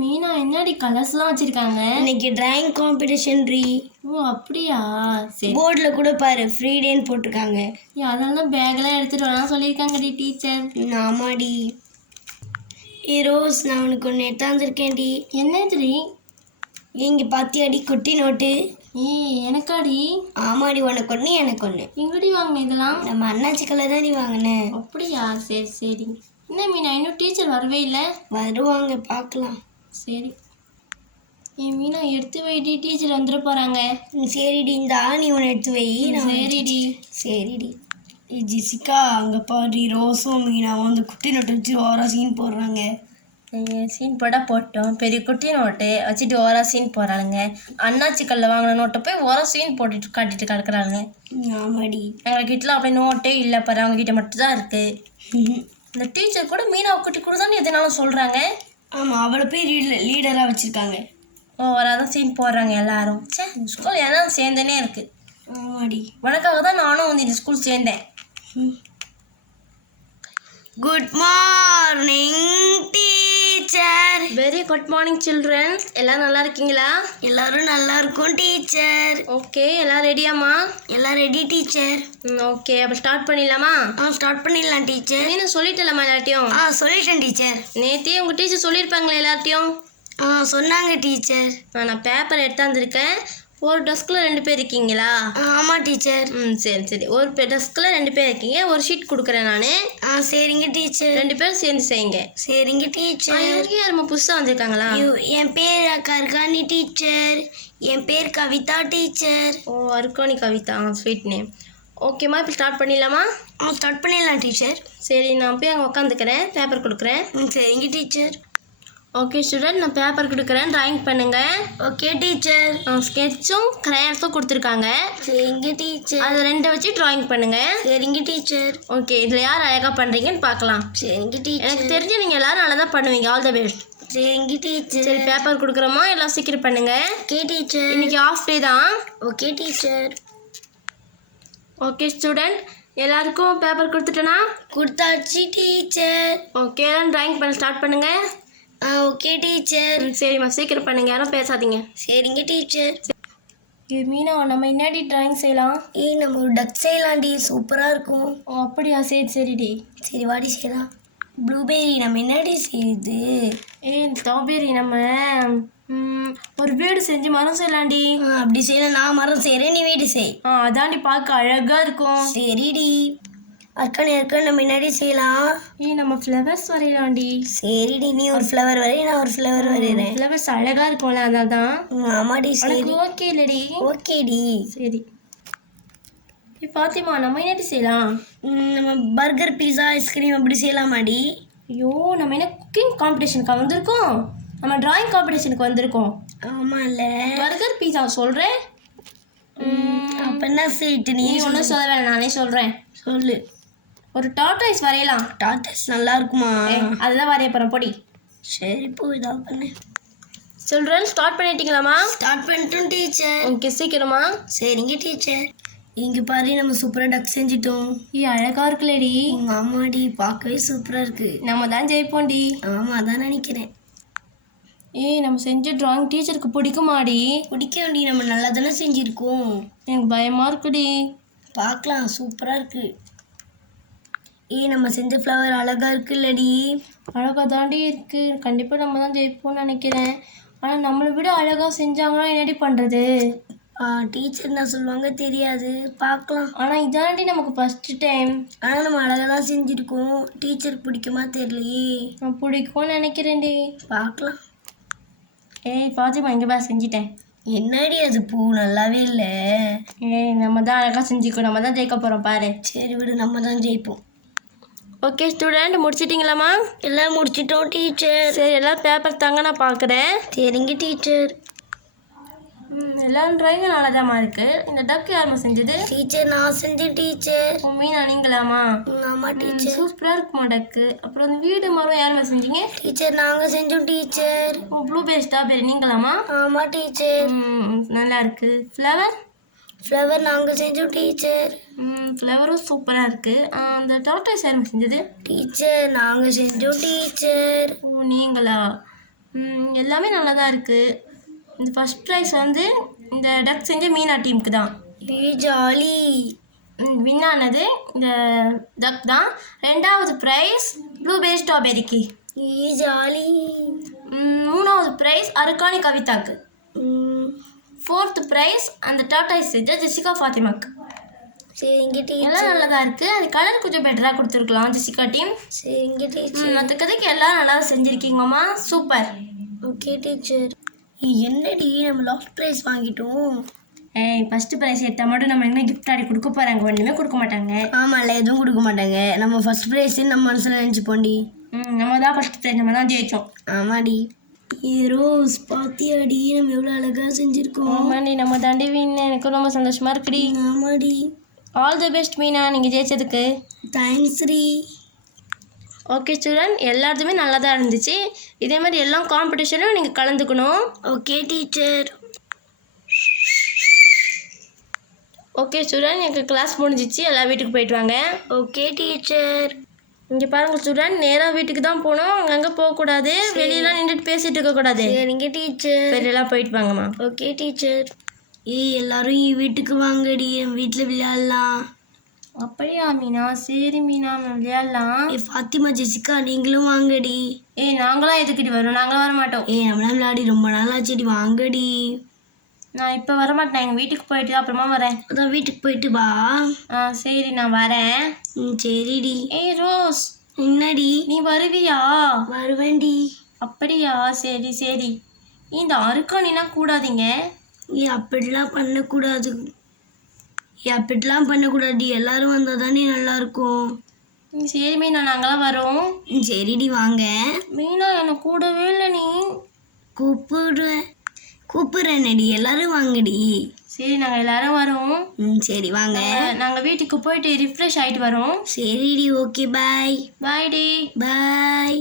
மீனா என்னடி கலர்ஸ்லாம் வச்சிருக்காங்க? இன்னைக்கு டிராயிங் காம்படிஷன் ரீ. ஓ அப்படியா? சரி. போர்டில் கூட பாரு ஃப்ரீ டேன்னு போட்டிருக்காங்க. அதனால தான் பேக்கெல்லாம் எடுத்துகிட்டு வரலாம் சொல்லியிருக்காங்கடி டீச்சர். ஆமாடி. ரோஸ், நான் உனக்கு ஒன்று எடுத்தாந்துருக்கேன்டி. என்னதுடி? இங்கே பார்த்தியாடி குட்டி நோட்டு? எனக்காடி? ஆமாடி, உனக்கு ஒன்று எனக்கு ஒன்று. எங்கடி வாங்கினேன் இதெல்லாம்? நம்ம அண்ணாச்சி கலர் தான் நீ வாங்கினேன். அப்படியா? சரி சரி. என்ன மீனா இன்னும் டீச்சர் வரவே இல்லை? வருவாங்க, பார்க்கலாம். சரி. மீனா எடுத்து வைடி, டீச்சர் வந்துட போகிறாங்க. சரிடி, இந்த நீ ஒன்று எடுத்து வை. சரிடி. சரிடி. ஜெசிகா, அங்கே பாரு ரோஸும் மீனாவும் வந்து குட்டி நோட்டு வச்சு ஓரா சீன் போடுறாங்க. சீன் போட போட்டோம். பெரிய குட்டி நோட்டு வச்சுட்டு ஓரா சீன் போடுறாளுங்க. அண்ணாச்சி கல்ல வாங்கின நோட்டை போய் ஓரா சீன் போட்டுட்டு காட்டிட்டு கிடக்குறாங்க. ஆமாடி. எங்ககிட்டலாம் அப்படியே நோட்டே இல்லை பாரு, அவங்ககிட்ட மட்டும்தான் இருக்கு. இந்த டீச்சர் கூட மீனாவை குட்டி கொடுத்தான்னு எதுனாலும் சொல்கிறாங்க. ஆமாம், அவளை போய் லீடராக வச்சுருக்காங்க. ஓவராக தான் சீன் போடுறாங்க எல்லாரும். சே, ஸ்கூல் ஏன்னா சேர்ந்தனே இருக்குது. ஆமாடி. உனக்காக தான் நானும் வந்து இந்த ஸ்கூல் சேர்ந்தேன். Good morning teacher. Very good morning childrens. எல்லாம் நல்லா இருக்கீங்களா? எல்லாரும் நல்லா இருக்கும் டீச்சர். ஓகே, எல்லாம் ரெடியாம்மா? எல்லாம் ரெடி டீச்சர். ஓகே, அப்போ ஸ்டார்ட் பண்ணிடலாமா? ஸ்டார்ட் பண்ணிடலாம் டீச்சர். நீ சொல்லிட்டலாமா எல்லாத்தையும்? சொல்லிட்டேன் டீச்சர். நேற்றே உங்கள் டீச்சர் சொல்லியிருப்பாங்களே எல்லாத்தையும்? சொன்னாங்க டீச்சர். நான் பேப்பர் எடுத்தாந்துருக்கேன். ஒரு டெஸ்கில் 2 பேர் இருக்கீங்களா? ஆமாம் டீச்சர். சரி சரி. ஒரு டெஸ்கில் 2 பேர் இருக்கீங்க. ஒரு ஷீட் கொடுக்குறேன் நான். சரிங்க டீச்சர். 2 பேரும் சேர்ந்து செய்யுங்க. சரிங்க டீச்சர். யாருமா புதுசாக வந்திருக்காங்களா? என் பேர் கர்கானி டீச்சர். என் பேர் கவிதா டீச்சர். ஓ, அர்கானி கவிதா, ஸ்வீட் நேம். ஓகேம்மா, இப்போ ஸ்டார்ட் பண்ணிடலாமா? ஸ்டார்ட் பண்ணிடலாம் டீச்சர். சரி, நான் போய் அங்கே உட்காந்துக்கிறேன். பேப்பர் கொடுக்குறேன். சரிங்க டீச்சர். ஓகே ஸ்டூடெண்ட், நான் பேப்பர் கொடுக்குறேன். ட்ராயிங் பண்ணுங்கள். Okay teacher. ஸ்கெட்சும் கிரையான்ஸும் கொடுத்துருக்காங்க. சரிங்க டீச்சர். அது 2 வச்சு ட்ராயிங் பண்ணுங்கள். சரிங்க டீச்சர். ஓகே, இதில் யார் அழகாக பண்ணுறீங்கன்னு பார்க்கலாம். சரிங்க டீச்சர். எனக்கு தெரிஞ்சு நீங்கள் எல்லோரும் நல்லா தான் பண்ணுவீங்க. All the best. சரிங்க டீச்சர். சரி, பேப்பர் கொடுக்குறோமா? எல்லாம் சீக்கிரம் பண்ணுங்கள். Okay teacher. இன்றைக்கி ஆஃப் டே தான். Okay teacher. ஓகே ஸ்டூடெண்ட், எல்லாருக்கும் பேப்பர் கொடுத்துட்டேனா? கொடுத்தாச்சு டீச்சர். ஓகே, எல்லாம் ட்ராயிங் பண்ண ஸ்டார்ட் பண்ணுங்கள். Okay teacher. சரிம்மா, சீக்கிரம் பண்ணுங்க, யாரும் பேசாதீங்க. சரிங்க டீச்சர். மீனா, நம்ம என்னடி ட்ராயிங் செய்யலாம்? நம்ம ஒரு டக் செய்யலாம்டி, சூப்பராக இருக்கும். ஓ அப்படியா? சரி சரிடி. சரி வாடி செய்யலாம். ப்ளூபெர்ரி நம்ம என்னடி செய்யுது? ஸ்ட்ராபெர்ரி நம்ம ஒரு வீடு செஞ்சு மரம் செய்யலாம்டி. அப்படி செய்யலாம். நான் மரம் செய்கிறேன், நீ வீடு செய். அதாண்டி பார்க்க அழகாக இருக்கும். சரிடி. அர்க்கானி நம்ம என்னடி செய்யலாம்? நம்ம ஃப்ளவர்ஸ் வரையலாம்டி. சரிடி, நீ ஒரு ஃப்ளவர் வரை, நான் ஒரு ஃப்ளவர் வரைகிறேன். ஃப்ளவர்ஸ் அழகாக இருக்கும்ல, அதனால தான். ஆமாடி. சரி ஓகே இல்லடி? ஓகேடி. சரி பாத்திமா, நம்ம என்னடி செய்யலாம்? நம்ம பர்கர், பீஸா, ஐஸ்கிரீம் அப்படி செய்யலாமாடி? ஐயோ, நம்ம என்ன குக்கிங் காம்படிஷனுக்கு வந்திருக்கோம்? நம்ம ட்ராயிங் காம்படிஷனுக்கு வந்திருக்கோம். ஆமாம்ல. பர்கர் பீஸா சொல்கிறேன். அப்போ என்ன ஸ்வீட்டு? நீ ஒன்றும் சொல்ல வேணாம், நானே சொல்கிறேன். சொல்லு. ஒரு டார்டாய்ஸ் வரையலாம். டார்டாய்ஸ் நல்லா இருக்குமா? அதுதான் வரைய போகிறேன், பொடி. சரி, போ இதாக பண்ணு. சில்ட்ரன், ஸ்டார்ட் பண்ணிட்டீங்களாம்மா? ஸ்டார்ட் பண்ணிட்டோம் டீச்சர். ஓகே, சீக்கிரமா. சரிங்க டீச்சர். இங்கே பாரு, நம்ம சூப்பராக டக் செஞ்சிட்டோம். அழகாக இருக்குல்லடி? ஆமாடி, பார்க்கவே சூப்பராக இருக்குது. நம்ம தான் ஜெயிப்போம்டி. ஆமாம், அதான் நினைக்கிறேன். நம்ம செஞ்ச ட்ராயிங் டீச்சருக்கு பிடிக்குமாடி? பிடிக்கண்டி, நம்ம நல்லா தானே செஞ்சுருக்கோம். எனக்கு பயமாக இருக்குடி. பார்க்கலாம், சூப்பராக இருக்குது. நம்ம செஞ்ச ஃப்ளவர் அழகாக இருக்குல்லடி? அழகாக தாண்டி இருக்குது. கண்டிப்பாக நம்ம தான் ஜெயிப்போம்னு நினைக்கிறேன். ஆனால் நம்மளை விட அழகாக செஞ்சாங்கன்னா என்னடி பண்ணுறது? டீச்சர் என்ன சொல்லுவாங்க தெரியாது, பார்க்கலாம். ஆனால் இதாண்டி நமக்கு ஃபஸ்ட்டு டைம். ஆனால் நம்ம அழகாக தான் செஞ்சுருக்கோம். டீச்சருக்கு பிடிக்குமா தெரியலையே. நான் பிடிக்கும்னு நினைக்கிறேன்டி. பார்க்கலாம். பாத்திமா, இங்கே பா, செஞ்சிட்டேன். என்னடி அது? பூ நல்லாவே இல்லை. நம்ம தான் அழகாக செஞ்சுக்கோ, நம்ம தான் ஜெயிக்க போகிறோம் பாரு. சரி விடு, நம்ம தான் ஜெயிப்போம். ஓகே ஸ்டூடெண்ட், முடிச்சிட்டிங்களாம்மா? எல்லாம் முடிச்சிட்டோம் டீச்சர். சரி, எல்லாம் பேப்பர் தாங்க, நான் பார்க்குறேன். சரிங்க டீச்சர். எல்லாம் ட்ராயிங்கும் நல்லா தான்மா இருக்குது. இந்த டக் யாருமா செஞ்சது? டீச்சர், நான் செஞ்சேன் டீச்சர். மீனா நீங்களாமா? ஆமாம் டீச்சர். சூப்பராக இருக்குமா டக்கு. அப்புறம் அந்த வீடு மரம் யாருமா செஞ்சீங்க? டீச்சர், நாங்கள் செஞ்சோம் டீச்சர். Blueberry, strawberry நீங்களாமா? ஆமாம் டீச்சர். நல்லா இருக்குது. ஃப்ளவர் நாங்கள் செஞ்சோம் டீச்சர். ஃப்ளவரும் சூப்பராக இருக்குது. அந்த டார்டாய்ஸ் யாருமா செஞ்சது? டீச்சர், நாங்கள் செஞ்சோம் டீச்சர். ஓ நீங்களா? எல்லாமே நல்லா தான் இருக்குது. இந்த ஃபஸ்ட் ப்ரைஸ் வந்து இந்த டக் செஞ்ச மீனா டீமுக்கு தான். ஜாலி. வின் ஆனது இந்த டக் தான். 2வது ப்ரைஸ் ப்ளூபெர்ரி ஸ்ட்ராபெரிக்கு. ஜாலி. 3வது ப்ரைஸ் அருக்காணி கவிதாக்கு. 4th ப்ரைஸ் அந்த டாட்டாய்ஸ் செஞ்ச ஜெசிகா ஃபாத்திமாக்கு. சரிங்க டீச்சர். எல்லாம் நல்லதாக இருக்குது. அது கலர் கொஞ்சம் பெட்டராக கொடுத்துருக்கலாம் ஜெசிகா டீம். சரிங்க டீச்சர். மற்ற கதைக்கு எல்லாம் நல்லா செஞ்சுருக்கீங்கம்மா, சூப்பர். Okay teacher. என்னடி நம்ம லாஸ்ட் ப்ரைஸ் வாங்கிட்டோம். ஃபஸ்ட்டு ப்ரைஸ் எடுத்தால் மட்டும் நம்ம என்ன கிஃப்ட் ஆடி கொடுக்க போகிறாங்க? ஒன்றுமே கொடுக்க மாட்டாங்க. ஆமாம்ல, எதுவும் கொடுக்க மாட்டாங்க. நம்ம ஃபஸ்ட் ப்ரைஸ்ன்னு நம்ம மனசில் நினச்சிப்போண்டி. நம்ம தான் ஃபஸ்ட் ப்ரைஸ், நம்ம தான் ஜெயிச்சோம். ஆமாடி. ரோஸ் பாத்தியாடி, நம்ம எவ்வளோ அழகாக செஞ்சுருக்கோம். ஆமாடி, நம்ம தாண்டி வின். எனக்கு ரொம்ப சந்தோஷமாக இருக்குடி. ஆமாடி. ஆல் தி பெஸ்ட் மீனா, நீங்கள் ஜெயிச்சதுக்கு. தேங்க்ஸ் ரீ. ஓகே ஸ்டூடெண்ட், எல்லாத்துமே நல்லா தான் இருந்துச்சு. இதே மாதிரி எல்லா காம்படிஷனும் நீங்கள் கலந்துக்கணும். Okay teacher. ஓகே ஸ்டூடெண்ட், எங்கள் கிளாஸ் முடிஞ்சிச்சு. எல்லாம் வீட்டுக்கு போயிட்டு வாங்க. Okay teacher. இங்கே பாருங்கள் ஸ்டூடெண்ட், நேராக வீட்டுக்கு தான் போகணும். அங்கங்கே போகக்கூடாது. வெளியெல்லாம் நின்றுட்டு பேசிகிட்டு இருக்கக்கூடாது. சரிங்க டீச்சர். வெளியெல்லாம் போயிட்டு வாங்கம்மா. Okay teacher. எல்லாரும் வீட்டுக்கு வாங்கடி, நம்ம வீட்டில் விளையாடலாம். அப்படியா மீனா? சரி மீனா, விளையாடலாம். ஃபாத்திமா, ஜெசிகா நீங்களும் வாங்கடி. நாங்களாம் எதுக்கிட்டு வரோம்? நாங்களாம் வர மாட்டோம். நம்மளாம் விளையாடி ரொம்ப நாள் ஆச்சுடி, வாங்கடி. நான் இப்போ வரமாட்டேன், எங்கள் வீட்டுக்கு போயிட்டு அப்புறமா வரேன். அதான் வீட்டுக்கு போயிட்டு வா. சரி, நான் வரேன். சரிடி. ரோஸ், என்னடி? நீ வருவியா? வருவேன்டி. அப்படியா? சரி சரி. இந்த அருக்காணினா கூடாதீங்க. அப்படிலாம் பண்ணக்கூடாது. அப்படிலாம் பண்ணக்கூடாது. எல்லாரும் வந்தால் தானே நல்லாயிருக்கும். சரி மீனா, நாங்களாம் வரோம். சரிடி, வாங்க. மீனா, என்னை கூடவே இல்லை நீ. கூப்பிடுறேன்டி, எல்லாரும் வாங்கடி. சரி, நாங்கள் எல்லாரும் வரோம். சரி வாங்க. நாங்கள் வீட்டுக்கு போயிட்டு ரிஃப்ரெஷ் ஆகிட்டு வரோம். சரிடி, ஓகே, பாய். பாய் டி. பாய்.